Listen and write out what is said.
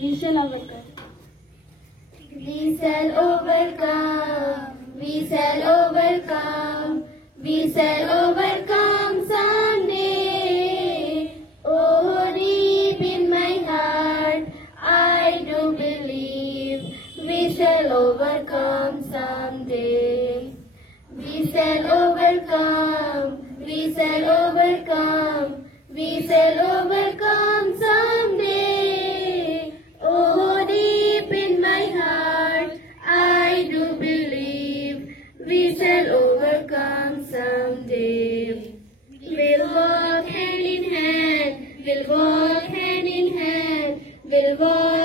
We shall overcome. We shall overcome. We shall overcome. We shall overcome someday. Oh, deep in my heart, I do believe we shall overcome someday. We shall overcome. We shall overcome. We shall overcome someday. Oh, deep in my heart, I do believe we shall overcome someday. We'll walk hand in hand. We'll walk hand in hand. We'll walk